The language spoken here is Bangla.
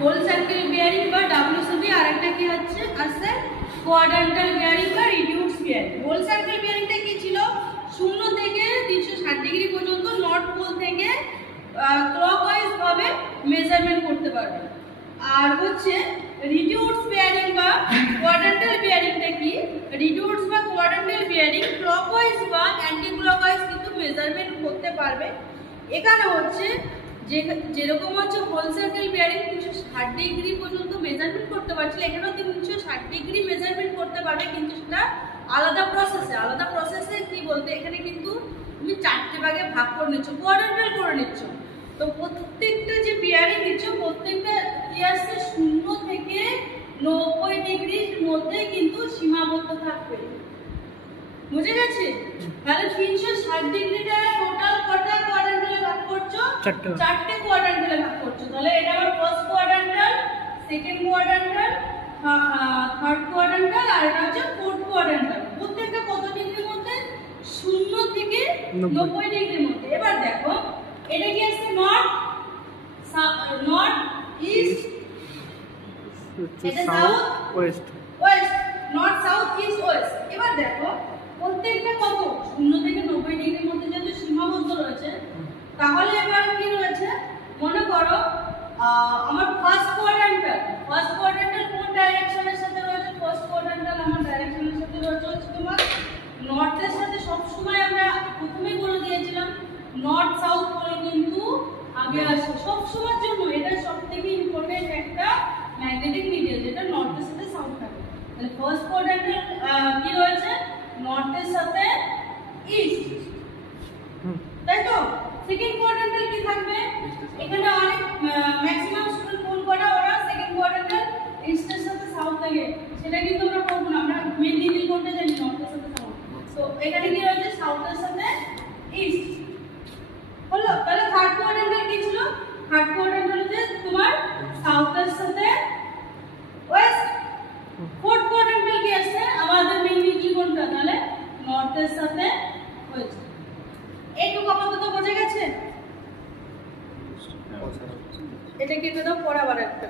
হোল সার্কেল বিয়ারিং বা ডব্লিউসিবি, আরেকটা কি হচ্ছে আছে কোয়াড্রান্টাল বিয়ারিং বা রিডিউস বিয়ারিং। হোল সার্কেল বিয়ারিংটা কি ছিল, 0 থেকে 360 ডিগ্রি পর্যন্ত নর্থ পোল থেকে ক্লকওয়াইজ ভাবে মেজারমেন্ট করতে পারবে। আর হচ্ছে রিডিউস বিয়ারিং বা কোয়াড্রান্টাল বিয়ারিংটা কি, রিডিউস বা কোয়াড্রান্টাল বিয়ারিং ক্লকওয়াইজ বা অ্যান্টি ক্লকওয়াইজ কিন্তু মেজারমেন্ট করতে পারবে। এখানে হচ্ছে যেরকম হচ্ছে হোল সার্কেল বিয়ারিং 360 ডিগ্রি পর্যন্ত মেজারমেন্ট করতে পারছিল, এখানেও 360 ডিগ্রি মেজারমেন্ট করতে পারবে, কিন্তু সেটা আলাদা প্রসেসে কি বলতে এখানে কিন্তু তুমি 4টে ভাগে ভাগ করে নিচ্ছ, কোয়াড্রান্টাল করে নিচ্ছ। তো প্রত্যেকটা যে বিয়ারিং নিচ্ছ প্রত্যেকটা কি আসছে 0 থেকে 90 ডিগ্রির মধ্যে কিন্তু সীমাবদ্ধ থাকবে। বুঝে গেছে? তাহলে 360 ডিগ্রিটা টোটাল কটা কোয়াড্রান্টালে ভাগ করছো? 4টে কোয়াড্রান্টালে ভাগ করছো। তাহলে এটা আমার ফার্স্ট কোয়াড্রান্টাল, সেকেন্ড কোয়াড্রান্টাল, থার্ড কোয়াড্রান্টাল, আর এটা হচ্ছে ফোর্থ কোয়াড্রান্টাল। প্রত্যেকটা কত ডিগ্রির মধ্যে? 0 থেকে 90 ডিগ্রির মধ্যে। এবার দেখো এটা কি আছে, নর্থ ইস্ট, এটা south West, north south east West. এবার দেখো প্রত্যেকটা কত 0 থেকে 90 ডিগ্রির মধ্যে যেহেতু সীমাবদ্ধ রয়েছে, তাহলে এবার কি রয়েছে মনে করো আমার ফার্স্ট কোয়াড্রান্টাল কোন ডাইরেকশনের সাথে রয়েছে? ফার্স্ট কোয়াড্রান্টাল আমার ডাইরেকশনের সাথে রয়েছে তোমার নর্থের সাথে। সব সময় আমরা প্রথমেই বলে দিয়েছিলাম নর্থ সাউথ করে কিন্তু আগে আসে সব সময়ের জন্য। এটা সবথেকে ইম্পর্টেন্ট একটা ম্যাগনেটিক নিডল, যেটা নর্থের সাথে সাউথ থাকে। তাহলে ফার্স্ট কোয়াড্রান্টাল কি রয়েছে? নর্থের সাথে ইস্ট, তাই তো? সেকেন্ড কোয়াড্রান্টাল কি থাকবে? এখানে অনেক ম্যাক্সিমাম স্টুডেন্ট কোন করা ওরা সেকেন্ড কোয়াড্রান্টাল ইস্টের সাথে সাউথ থাকে, সেটা কিন্তু আমরা করব না, আমরা মেইনলি ডিল করতে জানি নর্থের সাথে সাউথ। তো এখানে কি রয়েছে? সাউথের সাথে ইস্ট হলো। তাহলে থার্ড কোয়াড্রান্টাল কি ছিল? থার্ড কোয়াড্রান্টাল হচ্ছে তোমার সাউথের সাথে ওয়েস্ট। ফোর্থ কোয়াড্রান্টাল কি আছে আমাদের মেইনলি কি কোনটা? তাহলে নর্থের সাথে ওয়েস্ট। এইটুকু আপাতত বোঝা গেছে? এটা কি একদম পড়াবার একটা